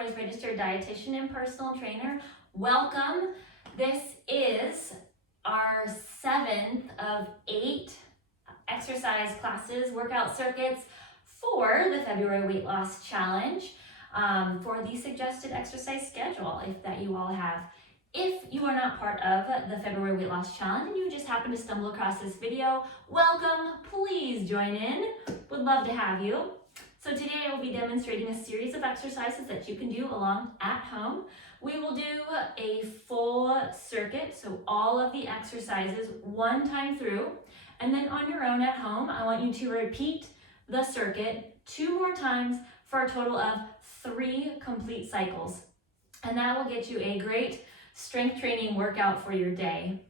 Healthware's registered dietitian and personal trainer. Welcome. This is our 7th of 8 exercise classes, workout circuits for the February Weight Loss Challenge for the suggested exercise schedule that you all have. If you are not part of the February Weight Loss Challenge and you just happen to stumble across this video, welcome. Please join in. Would love to have you. So today I will be demonstrating a series of exercises that you can do along at home. We will do a full circuit, so all of the exercises one time through, and then on your own at home, I want you to repeat the circuit 2 more times for a total of 3 complete cycles. And that will get you a great strength training workout for your day.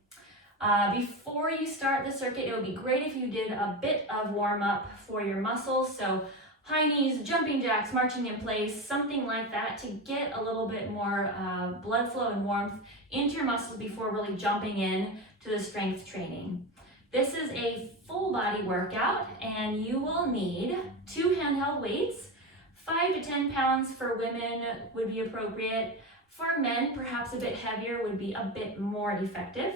Before you start the circuit, it would be great if you did a bit of warm up for your muscles. So high knees, jumping jacks, marching in place, something like that to get a little bit more blood flow and warmth into your muscles before really jumping in to the strength training. This is a full body workout and you will need 2 handheld weights. 5 to 10 pounds for women would be appropriate. For men, perhaps a bit heavier would be a bit more effective.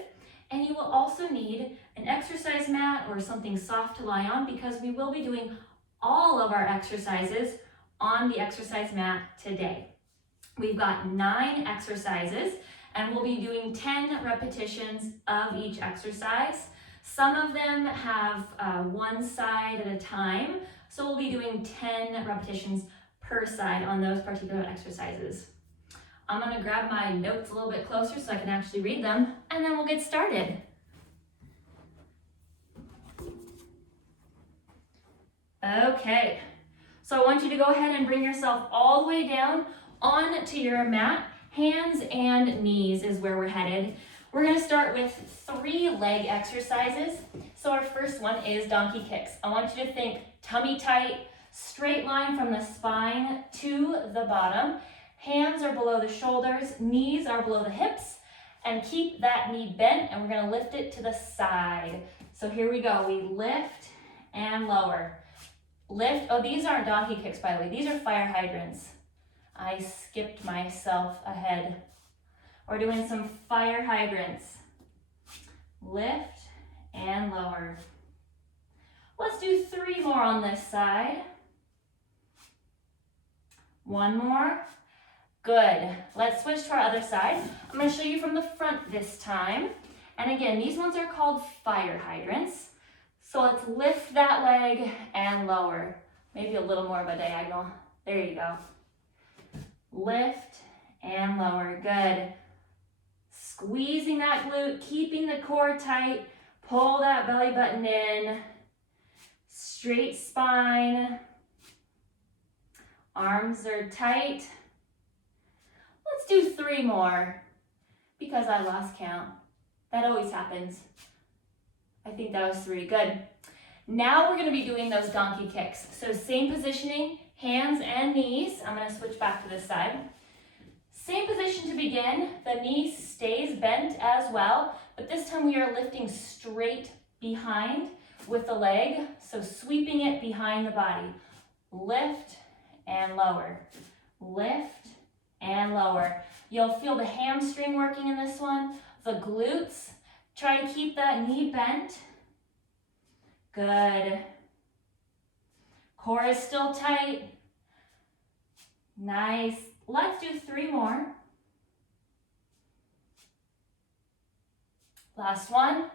And you will also need an exercise mat or something soft to lie on because we will be doing all of our exercises on the exercise mat today. We've got 9 exercises and we'll be doing 10 repetitions of each exercise. Some of them have one side at a time, so we'll be doing 10 repetitions per side on those particular exercises. I'm gonna grab my notes a little bit closer so I can actually read them, and then we'll get started. Okay, so I want you to go ahead and bring yourself all the way down onto your mat. Hands and knees is where we're headed. We're gonna start with 3 leg exercises. So our first one is donkey kicks. I want you to think tummy tight, straight line from the spine to the bottom. Hands are below the shoulders, knees are below the hips, and keep that knee bent, and we're gonna lift it to the side. So here we go, we lift and lower. Lift, oh, these aren't donkey kicks, by the way. These are fire hydrants. I skipped myself ahead. We're doing some fire hydrants. Lift and lower. Let's do 3 more on this side. 1 more. Good. Let's switch to our other side. I'm going to show you from the front this time. And again, these ones are called fire hydrants. So let's lift that leg and lower. Maybe a little more of a diagonal. There you go. Lift and lower. Good. Squeezing that glute, keeping the core tight. Pull that belly button in. Straight spine. Arms are tight. Let's do 3 more because I lost count. That always happens. I think that was 3. Good. Now we're going to be doing those donkey kicks. So same positioning, hands and knees. I'm going to switch back to this side. Same position to begin. The knee stays bent as well, but this time we are lifting straight behind with the leg. So sweeping it behind the body. Lift and lower. Lift and lower. You'll feel the hamstring working in this one, the glutes. Try to keep that knee bent. Good. Core is still tight. Nice. Let's do 3 more. Last one.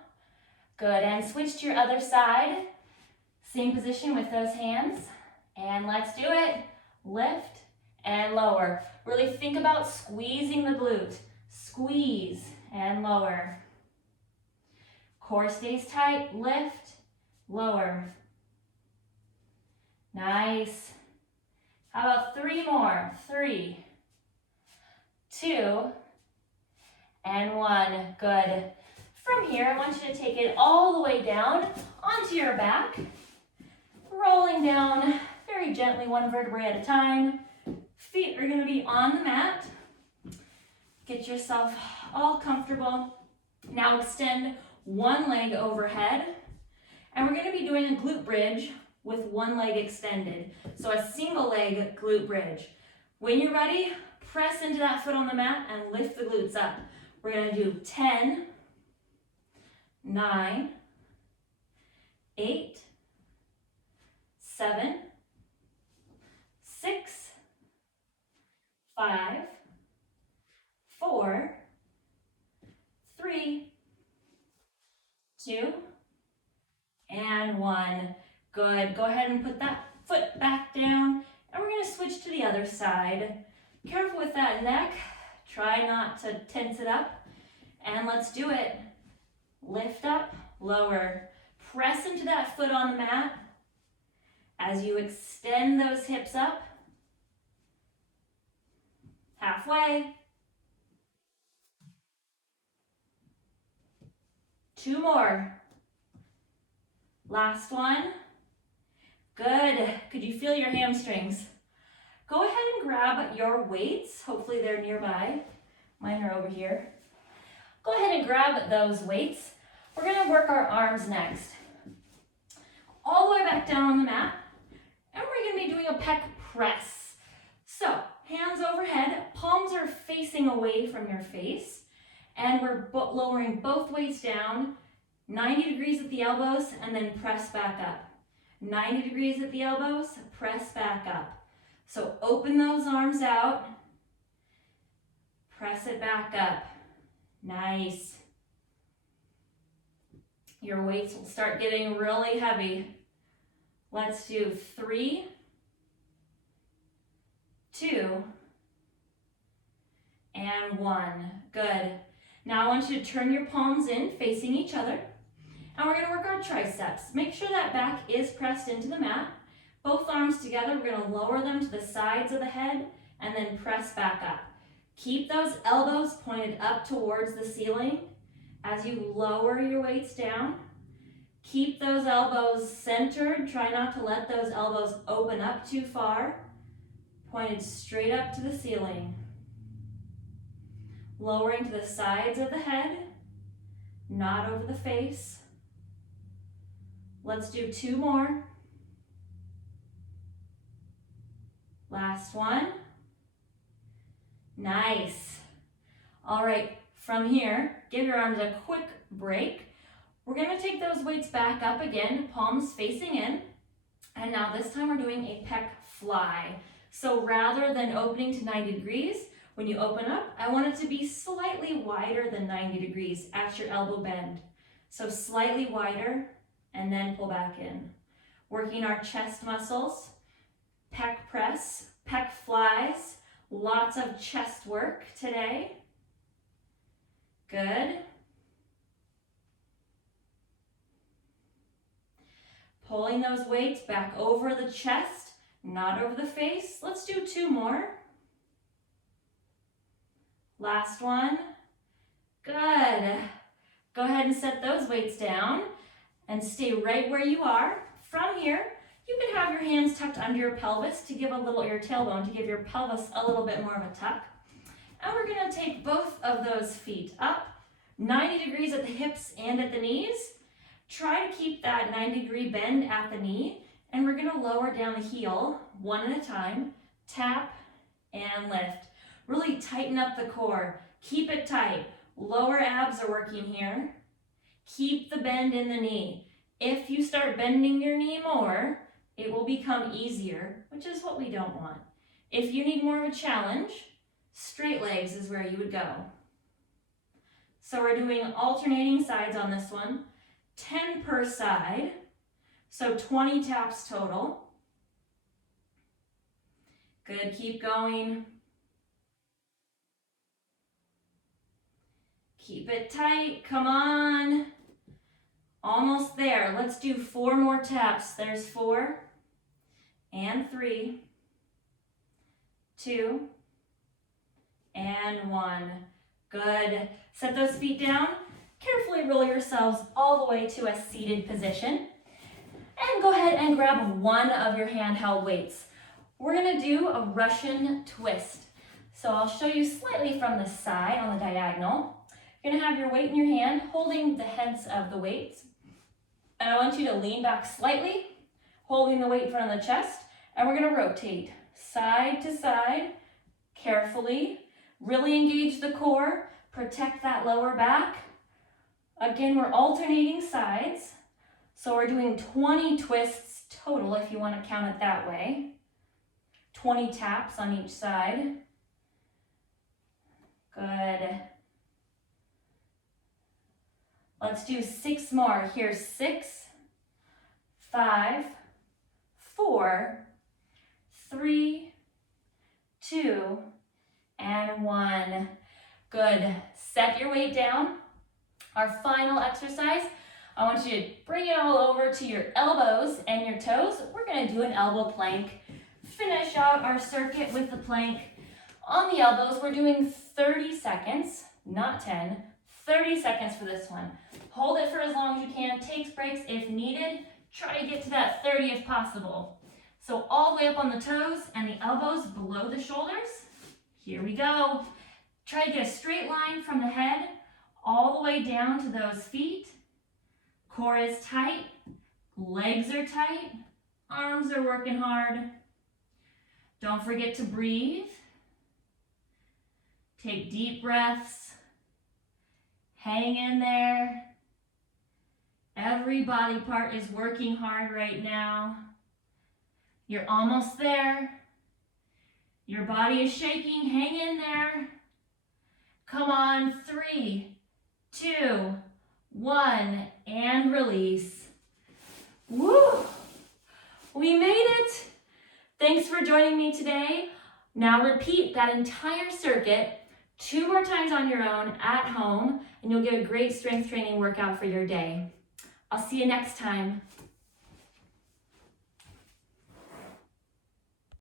Good. And switch to your other side. Same position with those hands. And let's do it. Lift and lower. Really think about squeezing the glute. Squeeze and lower. Core stays tight. Lift, lower. Nice. How about 3 more? 3, 2, and 1. Good. From here, I want you to take it all the way down onto your back. Rolling down very gently, 1 vertebrae at a time. Feet are going to be on the mat. Get yourself all comfortable. Now extend 1 leg overhead. And we're going to be doing a glute bridge with 1 leg extended. So a single leg glute bridge. When you're ready, press into that foot on the mat and lift the glutes up. We're gonna do 10, 9, 8, 7, 6, 5, 4, 3, 2, and 1. Good. Go ahead and put that foot back down, and we're going to switch to the other side. Careful with that neck. Try not to tense it up, and let's do it. Lift up, lower. Press into that foot on the mat as you extend those hips up. Halfway. 2 more. Last one. Good. Could you feel your hamstrings? Go ahead and grab your weights. Hopefully they're nearby. Mine are over here. Go ahead and grab those weights. We're going to work our arms next. All the way back down on the mat. And we're going to be doing a pec press. So, hands overhead, palms are facing away from your face. And we're lowering both weights down, 90 degrees at the elbows, and then press back up. 90 degrees at the elbows, press back up. So open those arms out, press it back up. Nice. Your weights will start getting really heavy. Let's do 3, 2, and 1. Good. Now I want you to turn your palms in, facing each other. And we're going to work our triceps. Make sure that back is pressed into the mat. Both arms together, we're going to lower them to the sides of the head and then press back up. Keep those elbows pointed up towards the ceiling as you lower your weights down. Keep those elbows centered. Try not to let those elbows open up too far. Pointed straight up to the ceiling. Lowering to the sides of the head, not over the face. Let's do 2 more. Last one. Nice. All right, from here, give your arms a quick break. We're going to take those weights back up again, palms facing in. And now this time we're doing a pec fly. So rather than opening to 90 degrees, when you open up, I want it to be slightly wider than 90 degrees at your elbow bend. So slightly wider, and then pull back in. Working our chest muscles, pec press, pec flies, lots of chest work today. Good. Pulling those weights back over the chest, not over the face. Let's do 2 more. Last one. Good. Go ahead and set those weights down and stay right where you are. From here, you can have your hands tucked under your pelvis to give your tailbone to give your pelvis a little bit more of a tuck. And we're going to take both of those feet up, 90 degrees at the hips and at the knees. Try to keep that 90-degree bend at the knee, and we're going to lower down the heel one at a time. Tap and lift. Really tighten up the core. Keep it tight. Lower abs are working here. Keep the bend in the knee. If you start bending your knee more, it will become easier, which is what we don't want. If you need more of a challenge, straight legs is where you would go. So we're doing alternating sides on this one, 10 per side, so 20 taps total. Good, keep going. Keep it tight, come on. Almost there. Let's do 4 more taps. There's 4 and 3, 2 and 1. Good. Set those feet down. Carefully roll yourselves all the way to a seated position. And go ahead and grab one of your handheld weights. We're going to do a Russian twist. So I'll show you slightly from the side on the diagonal. You're going to have your weight in your hand, holding the heads of the weights. And I want you to lean back slightly, holding the weight in front of the chest. And we're going to rotate side to side, carefully. Really engage the core, protect that lower back. Again, we're alternating sides. So we're doing 20 twists total if you want to count it that way. 20 taps on each side. Good. Let's do 6 more. Here's 6, 5, 4, 3, 2, and 1. Good. Set your weight down. Our final exercise, I want you to bring it all over to your elbows and your toes. We're going to do an elbow plank. Finish out our circuit with the plank. On the elbows, we're doing 30 seconds, not 10. 30 seconds for this one. Hold it for as long as you can. Take breaks if needed. Try to get to that 30 if possible. So all the way up on the toes and the elbows below the shoulders. Here we go. Try to get a straight line from the head all the way down to those feet. Core is tight. Legs are tight. Arms are working hard. Don't forget to breathe. Take deep breaths. Hang in there. Every body part is working hard right now. You're almost there. Your body is shaking. Hang in there. Come on. 3, 2, 1, and release. Woo! We made it. Thanks for joining me today. Now repeat that entire circuit 2 more times on your own at home, and you'll get a great strength training workout for your day. I'll see you next time.